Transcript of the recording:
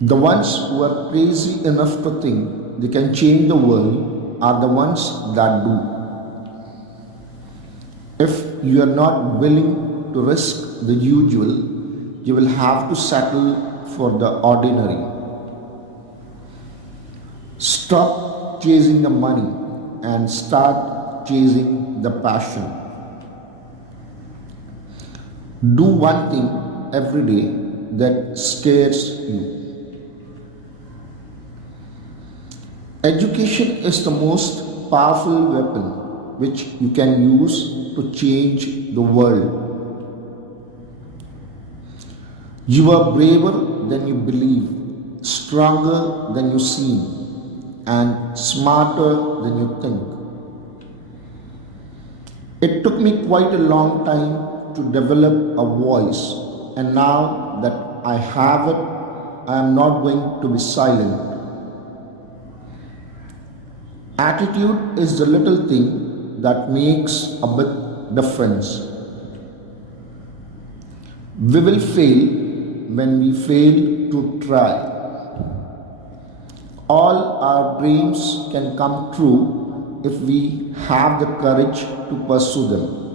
The ones who are crazy enough to think they can change the world are the ones that do. If you are not willing to risk the usual, you will have to settle for the ordinary. Stop chasing the money and start chasing the passion. Do one thing every day that scares you. Education is the most powerful weapon which you can use to change the world. You are braver than you believe, stronger than you seem, and smarter than you think. It took me quite a long time to develop a voice, and now that I have it, I am not going to be silent. Attitude is the little thing that makes a big difference. We will fail when we fail to try. All our dreams can come true if we have the courage to pursue them.